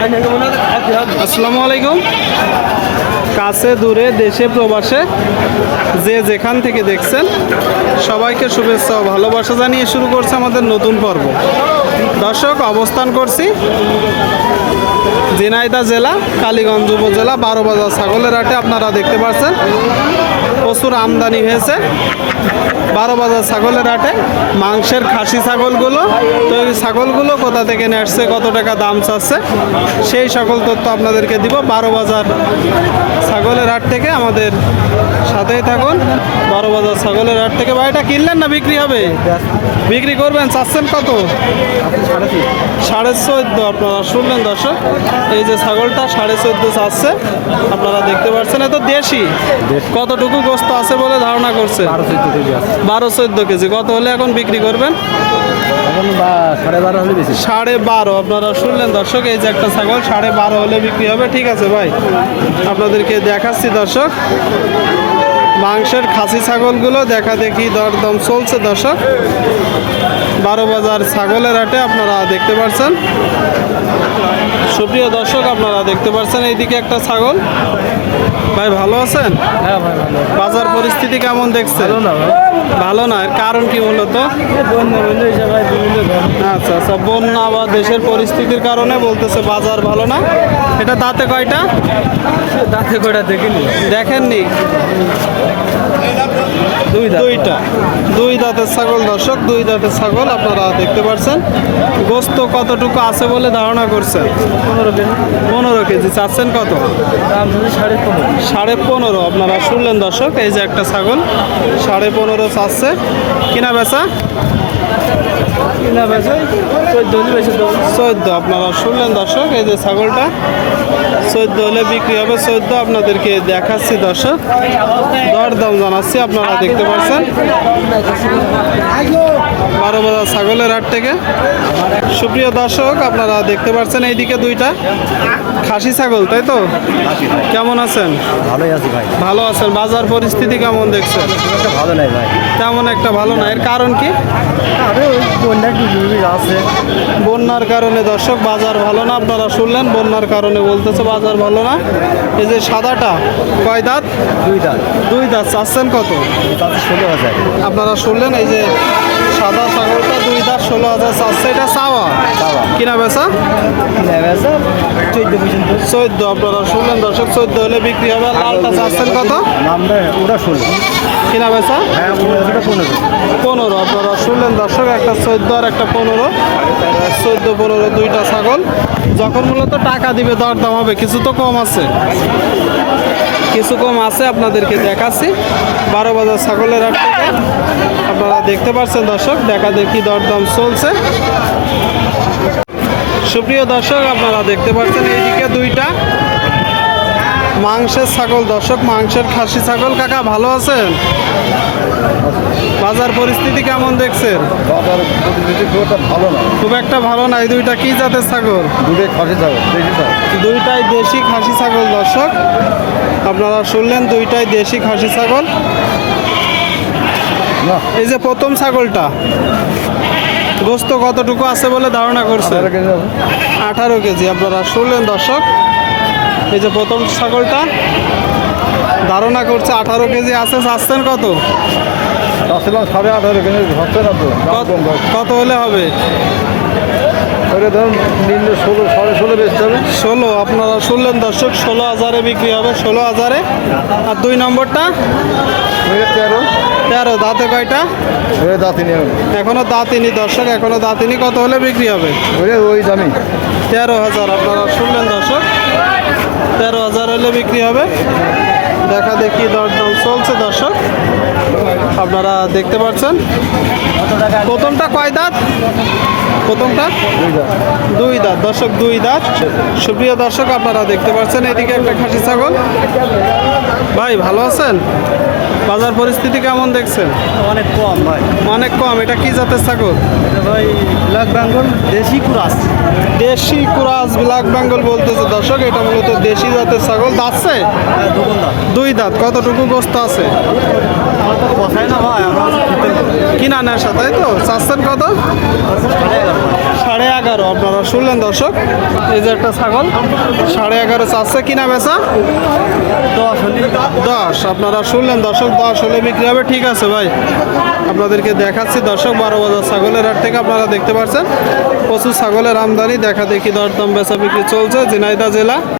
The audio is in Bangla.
আসসালামু আলাইকুম। কাছে দূরে দেশে প্রবাসে যে যেখান থেকে দেখছেন সবাইকে শুভেচ্ছা ও ভালোবাসা জানিয়ে শুরু করছে আমাদের নতুন পর্ব। দর্শক, অবস্থান করছি ঝিনাইদহ জেলা কালীগঞ্জ উপজেলা 12 বাজার ছাগলের হাটে। আপনারা দেখতে পাচ্ছেন প্রচুর আমদানি হয়েছে 12 বাজার ছাগলের হাটে। মাংসের খাসি ছাগলগুলো, তো এই ছাগলগুলো কোথা থেকে নিয়ে আসছে, কত টাকা দাম চাচ্ছে, সেই সকল তথ্য আপনাদেরকে দিব 12 বাজার ছাগলের হাট থেকে। আমাদের সাথেই থাকুন। 12 বাজার ছাগলের হাট থেকে। ভাইটা কিনলেন না বিক্রি হবে? বিক্রি করবেন। চাচ্ছেন কত? 14.5। আপনারা শুনলেন দর্শক, এই যে ছাগলটা 14.5 চাচ্ছে। আপনারা দেখতে পাচ্ছেন এত দেশি। কতটুকু গোস্ত আছে বলে ধারণা করছে? 12-14 কেজি। কত হলে এখন বিক্রি করবেন? 12.5। আপনারা শুনলেন দর্শক, এই যে একটা ছাগল 12.5 হলে বিক্রি হবে। ঠিক আছে ভাই, আপনাদেরকে দেখাচ্ছি দর্শক মাংসের খাসি ছাগলগুলো দেখা দেখি দরদম চলছে দর্শক 12 বাজার ছাগলের হাটে। আপনারা দেখতে পাচ্ছেন সুপ্রিয় দর্শক, আপনারা দেখতে পাচ্ছেন এইদিকে একটা ছাগল। ভাই ভালো আছেন? হ্যাঁ ভাই ভালো। বাজার পরিস্থিতি কেমন দেখছেন? ভালো না। এর কারণ কি মূলত? আচ্ছা আচ্ছা, বন্যা বা দেশের পরিস্থিতির কারণে বলতেছে বাজার ভালো না। এটা দাঁতে কয়টা? দাঁতে কয়টা দেখিনি। দেখেননি? দুইটা। দুই দাঁতের ছাগল দর্শক, 2 দাঁতের ছাগল। আপনারা দেখতে পাচ্ছেন গোস্ত কতটুকু আছে বলে ধারণা করছেন? 15 কেজি। চাচ্ছেন কত? 15.5। আপনারা শুনলেন দর্শক, এই যে একটা ছাগল 15.5 চাচ্ছে। কিনা বেচা? 14। আপনারা শুনলেন দর্শক, এই যে ছাগলটা 14 হলে বিক্রি হবে। 14 আপনাদেরকে দেখাচ্ছি দর্শক, দরদাম জানাচ্ছি। আপনারা দেখতে পাচ্ছেন 12 বাজার ছাগলের হাট থেকে। সুপ্রিয় দর্শক, আপনারা দেখতে পাচ্ছেন এইদিকে 2টা খাসি ছাগল, তাই তো? কেমন আছেন? ভালোই আছি ভাই। ভালো আছেন। বাজার পরিস্থিতি কেমন দেখছেন? ভালো নাই ভাই, তেমন একটা ভালো না। এর কারণ কি? আছে বন্যার কারণে দর্শক বাজার ভালো না। আপনারা শুনলেন বন্যার কারণে বলতেছে বাজার ভালো না। এই যে সাদাটা কয় দাঁত? 2 দাঁত। 2 দাঁত। চাচ্ছেন কত? 16,000। আপনারা শুনলেন এই যে সাদা ছাগলটা 2 দাঁত 16,000 চাচ্ছে। এটা চাওয়া কিনা বেচা? 14। আপনারা শুনলেন দর্শক, 14 হলে বিক্রি হবে। লালটা চাচ্ছেন কত? ওটা 16। কিনা বেচা? হ্যাঁ 15। আপনারা শুনলেন দর্শক, একটা 14 আর একটা 15। 14-15 2টা ছাগল। যখন মূলত টাকা দিবে দরদাম হবে। কিছু তো কম আছে, কিছু কম আছে। আপনাদেরকে দেখাচ্ছি 12 বাজার ছাগলের হাট থেকে। আপনারা দেখতে পাচ্ছেন দর্শক, দেখা দেখি দরদাম চলছে। সুপ্রিয় দর্শক, আপনারা দেখতে পাচ্ছেন এইদিকে 2টা মাংসের ছাগল দর্শক, মাংসের খাসি ছাগল। কাকা ভালো আছেন? বাজার পরিস্থিতি কেমন দেখছেন? বাজার পরিস্থিতি ভালো না, খুব একটা ভালো না। এই 2টা কি জাতের ছাগল? দুইটাই দেশি খাসি ছাগল দর্শক। আপনারা শুনলেন 2টাই দেশি খাসি ছাগল। এই যে প্রথম ছাগলটা গোস্ত কতটুকু আছে বলে ধারণা করছে? 18 কেজি। আপনারা শুনলেন দর্শক, এই যে প্রথম ছাগলটা ধারণা করছে 18 কেজি আছে। চাচ্ছেন কত? 18.5 কেজি। কত হলে হবে? ধরুন 16 বেচতে হবে। 16। আপনারা শুনলেন দর্শক, 16,000 বিক্রি হবে। 16,000। আর 2 নম্বরটা 13। দাঁতে কয়টা? দাঁতিনি। এখনো দাঁতিনি দর্শক, এখনো দাঁতিনি। কত হলে বিক্রি হবে? ওই দামি 13,000। আপনারা শুনলেন দর্শক, 13,000 হলে বিক্রি হবে। দেখা দেখি দরদাম চলছে দর্শক, আপনারা দেখতে পাচ্ছেন। প্রথমটা কয় দাঁত? প্রথমটা 2 দাঁত দর্শক, 2 দাঁত। সুপ্রিয় দর্শক, আপনারা দেখতে পাচ্ছেন এদিকে একটা খাসি ছাগল। ভাই ভালো আছেন? বাজার পরিস্থিতি কেমন দেখছেন? অনেক কম ভাই, অনেক কম। এটা কি জাতের ছাগল? ভাই ব্ল্যাক বেঙ্গল দেশি কুরাস। দেশি কুরাস ব্ল্যাক বেঙ্গল বলতেছে দর্শক। এটা মূলত দেশি জাতের ছাগল। দাঁতছে? 2 দাঁত। কতটুকু গোস্ত আছে? না ভাই, আমরা কিনা নেশা তাই তো? চাচ্ছেন কত? 11.5। আপনারা শুনলেন দর্শক, এই যে একটা ছাগল 11.5 চাচ্ছে, কিনা বেচা 10। আপনারা শুনলেন দর্শক, 10 হলে বিক্রি হবে। ঠিক আছে ভাই, আপনাদেরকে দেখাচ্ছি দর্শক 12 বাজার ছাগলের হাট থেকে। আপনারা দেখতে পাচ্ছেন প্রচুর ছাগলের আমদানি, দেখা দেখি দরদাম বেচা বিক্রি চলছে ঝিনাইদহ জেলা।